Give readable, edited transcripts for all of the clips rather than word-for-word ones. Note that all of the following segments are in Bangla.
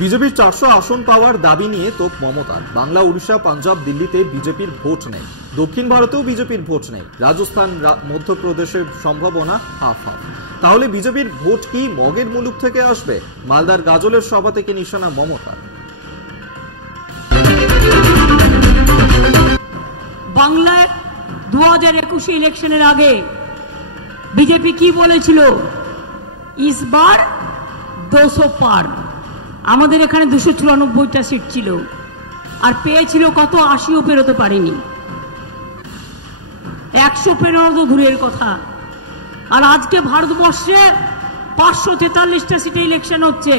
বিজেপির 400 আসন পাওয়ার দাবি নিয়ে তোপ মমতার। বাংলা, উড়িষ্যা, পাঞ্জাব, দিল্লিতে বিজেপির ভোট নেই। দক্ষিণ ভারতেও বিজেপির ভোট নেই। রাজস্থান, মধ্যপ্রদেশের সম্ভাবনা হাফ হাফ। তাহলে বিজেপির ভোট কি মগের মুলুক থেকে আসবে? মালদার গাজলের সভা থেকে নিশানা মমতার। বাংলায় 2021 ইলেকশনের আগে বিজেপি কি বলেছিল? ইস বার 200 পার। আমাদের এখানে 294টা সিট ছিল, আর পেয়েছিল কত? 80ও পেরোতে পারেনি। 100 পেরোনো তো দূরের কথা। আর আজকে ভারতবর্ষে 543টা সিটে ইলেকশন হচ্ছে।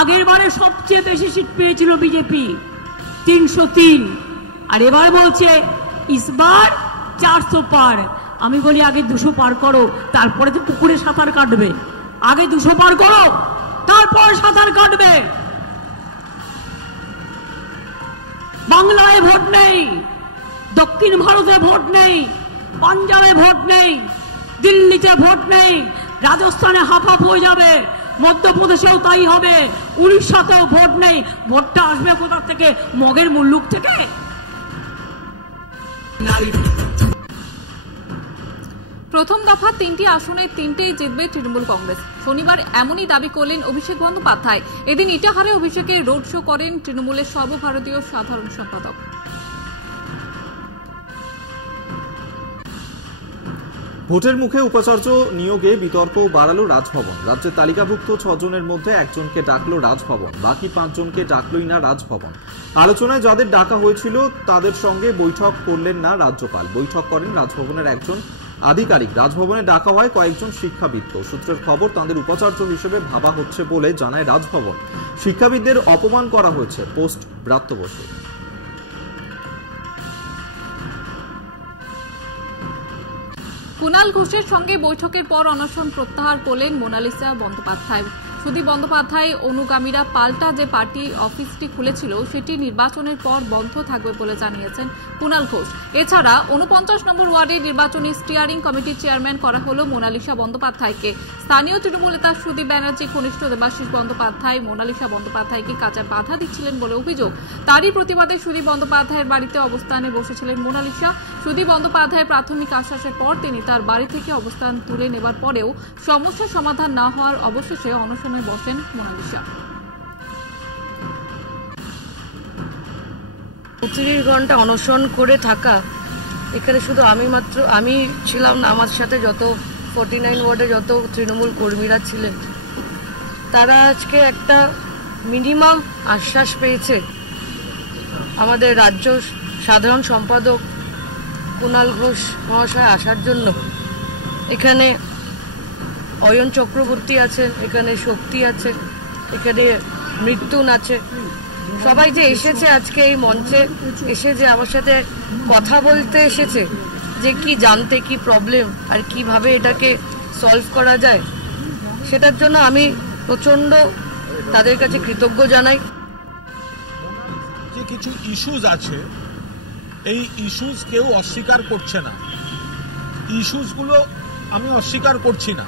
আগের বারে সবচেয়ে বেশি সিট পেয়েছিল বিজেপি, 303। আর এবার বলছে ইসবার 400 পার। আমি বলি আগে 200 পার করো, তারপরে তো পুকুরে সাঁতার কাটবে। আগে 200 পার করো, তারপর সাঁতার কাটবে। বাংলায় ভোট নেই, দক্ষিণ ভারতে ভোট নেই, পাঞ্জাবে ভোট নেই, দিল্লিতে ভোট নেই, রাজস্থানে হাফ হাফ হয়ে যাবে, মধ্যপ্রদেশেও তাই হবে, উড়িষ্যাতেও ভোট নেই। ভোটটা আসবে কোথা থেকে? মগের মুল্লুক থেকে। প্রথম দফা 3টি আসনে 3টেই জিতবে তৃণমূল কংগ্রেস। শনিবার এমনই দাবি করলেন অভিষেক বন্দ্যোপাধ্যায়। এদিন ইটাহারে অভিষেকের রোড শো করেন তৃণমূলের সর্বভারতীয় সাধারণ সম্পাদক। ভোটের মুখে উপাচার্য নিয়োগে বিতর্ক বাড়ালো রাজভবন। রাজ্যের তালিকাভুক্ত 6 জনের মধ্যে একজনকে ডাকলো রাজভবন, বাকি 5 জনকে ডাকলই না রাজভবন। আলোচনায় যাদের ডাকা হয়েছিল তাদের সঙ্গে বৈঠক করলেন না রাজ্যপাল। বৈঠক করেন রাজভবনের একজন আধিকারিক। রাজভবনে ডাকা হয় কয়েকজন শিক্ষাবিদ। সূত্রের খবর, তাদের উপাচার্য হিসেবে ভাবা হচ্ছে বলে জানায় রাজভবন। শিক্ষাবিদদের অপমান করা হয়েছে। পোস্ট ব্রাত্য বসু। কুণাল ঘোষের সঙ্গে বৈঠকের পর অনশন প্রত্যাহার করলেন মোনালিসা বন্দ্যোপাধ্যায়। সুদীপ বন্দ্যোপাধ্যায় অনুগামীরা পাল্টা যে পার্টি অফিসটি খুলেছিল সেটি নির্বাচনের পর বন্ধ থাকবে বলে জানিয়েছেন কুণাল ঘোষ। এছাড়া 49 নম্বর ওয়ার্ডের নির্বাচনী স্টিয়ারিং কমিটির চেয়ারম্যান করা হল মোনালিসা বন্দ্যোপাধ্যায়কে। স্থানীয় তৃণমূল নেতা সুদীপ ব্যানার্জি ঘনিষ্ঠ দেবাশিস বন্দ্যোপাধ্যায় মোনালিসা বন্দ্যোপাধ্যায়কে কাজে বাধা দিচ্ছিলেন বলে অভিযোগ। তারই প্রতিবাদে সুদীপ বন্দ্যোপাধ্যায়ের বাড়িতে অবস্থানে বসেছিলেন মোনালিসা। সুদীপ বন্দ্যোপাধ্যায়ের প্রাথমিক আশ্বাসের পর তিনি তার বাড়ি থেকে অবস্থান তুলে নেবার পরেও সমস্যা সমাধান না হওয়ার অবশেষে অনশন বসেন মোনালিসা। 30 ঘন্টা অনশন করে থাকা, এখানে শুধু আমি ছিলাম না, আমার সাথে যত 49 ওয়ার্ডে যত তৃণমূল কর্মীরা ছিলেন, তারা আজকে একটা মিনিমাম আশ্বাস পেয়েছে আমাদের রাজ্য সাধারণ সম্পাদক কুণাল ঘোষ মহাশয় আসার জন্য। এখানে অয়ন চক্রবর্তী আছে, এখানে শক্তি আছে, এখানে মৃত্যুন আছে। সবাই যে এসেছে আজকে এই মঞ্চে, এসে যে আমার সাথে কথা বলতে এসেছে, যে কি জানতে কি প্রবলেম আর কিভাবে এটাকে সলভ করা যায়, সেটার জন্য আমি প্রচন্ড তাদের কাছে কৃতজ্ঞ জানাই। যে কিছু ইস্যুজ আছে, এই ইস্যুজ কেউ অস্বীকার করছে না। ইস্যুজগুলো আমি অস্বীকার করছি না,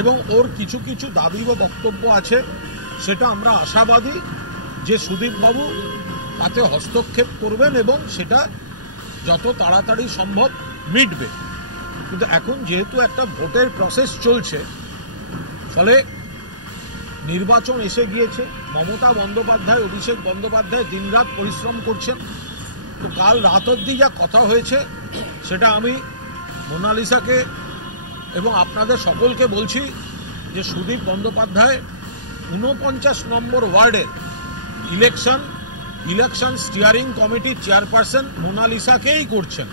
এবং ওর কিছু কিছু দাবি ও বক্তব্য আছে, সেটা আমরা আশাবাদী যে সুদীপবাবু তাতে হস্তক্ষেপ করবেন এবং সেটা যত তাড়াতাড়ি সম্ভব মিটবে। কিন্তু এখন যেহেতু একটা ভোটের প্রসেস চলছে, ফলে নির্বাচন এসে গিয়েছে। মমতা বন্দ্যোপাধ্যায়, অভিষেক বন্দ্যোপাধ্যায় দিনরাত পরিশ্রম করছেন। তো কাল রাত অবধি যা কথা হয়েছে সেটা আমি মোনালিসাকে এবং আপনাদের সকলকে বলছি যে সুদীপ বন্দ্যোপাধ্যায় 49 নম্বর ওয়ার্ডের ইলেকশন স্টিয়ারিং কমিটির চেয়ারপারসন মোনালিসাকেই করছেন।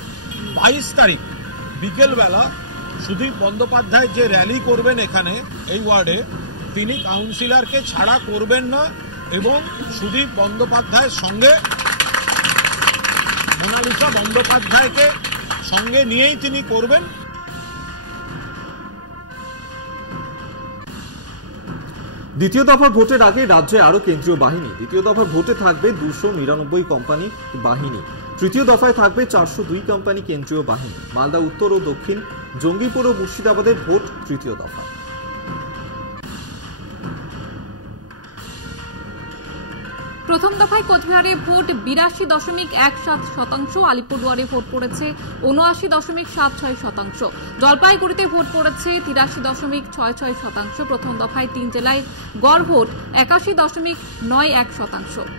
22 তারিখ বিকেলবেলা সুদীপ বন্দ্যোপাধ্যায় যে র্যালি করবেন এখানে এই ওয়ার্ডে, তিনি কাউন্সিলরকে ছাড়া করবেন না এবং সুদীপ বন্দ্যোপাধ্যায়ের সঙ্গে মোনালিসা বন্দ্যোপাধ্যায়কে সঙ্গে নিয়েই তিনি করবেন। দ্বিতীয় দফা ভোটের আগে রাজ্যে আরো কেন্দ্রীয় বাহিনী। দ্বিতীয় দফা ভোটে থাকবে 299 কোম্পানি বাহিনী। তৃতীয় দফায় থাকবে 402 কোম্পানি কেন্দ্রীয় বাহিনী। মালদা উত্তর ও দক্ষিণ, জঙ্গিপুর ও মুর্শিদাবাদের ভোট তৃতীয় দফা। প্রথম দফায় কোচবিহারে ভোট 82.17%, আলিপুরদুয়ারে ভোট পড়েছে 79.76%, জলপাইগুড়িতে ভোট পড়েছে 83.66%। প্রথম দফায় 3 জেলায় গড় ভোট 81.91%।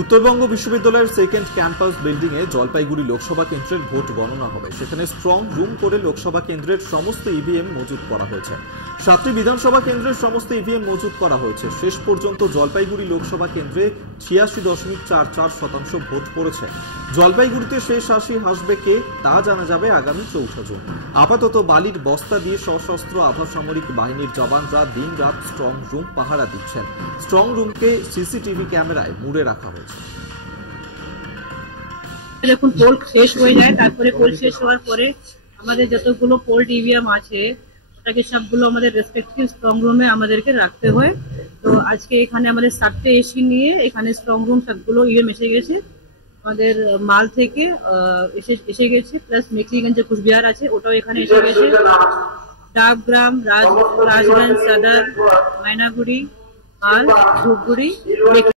উত্তরবঙ্গ বিশ্ববিদ্যালয়ের সেকেন্ড ক্যাম্পাস বিল্ডিং এ জলপাইগুড়ি লোকসভা কেন্দ্রের ভোট গণনা হবে। সেখানে স্ট্রং রুম করে লোকসভা কেন্দ্রের সমস্ত ইভিএম মজুত করা হয়েছে। 7টি বিধানসভা কেন্দ্রের সমস্ত ইভিএম মজুত করা হয়েছে। শেষ পর্যন্ত জলপাইগুড়ি লোকসভা কেন্দ্রে 86.44% ভোট পড়েছে। জলপাইগুড়িতে শেষ হাসি হাসবে কে তা জানা যাবে আগামী 4 জুন। আপাতত বালির বস্তা দিয়ে সশস্ত্র আধাসামরিক বাহিনীর জওয়ানরা দিন রাত স্ট্রং রুম পাহারা দিচ্ছেন। স্ট্রং রুমকে সিসিটিভি ক্যামেরায় মুড়ে রাখা হয়েছে। যখন পোল শেষ হয়ে যায়, তারপরে পোল শেষ হওয়ার পরে আমাদের যতগুলো পোল ইভিএম আছে ওটাকে সবগুলো আমাদের রেসপেক্টিভ স্ট্রং রুমে আমাদেরকে রাখতে হয়। তো আজকে এখানে আমাদের 7টে এসি নিয়ে এখানে স্ট্রং রুম সবগুলো ইভিএম এসে গেছে। আমাদের মাল থেকে এসে গেছে, প্লাস মেক্সিগঞ্জ যে কুচবিহার আছে ওটাও এখানে এসে গেছে। ডাবগ্রাম, রাজগঞ্জ, সদর, ময়নাগুড়ি, মাল, ধূপগুড়ি,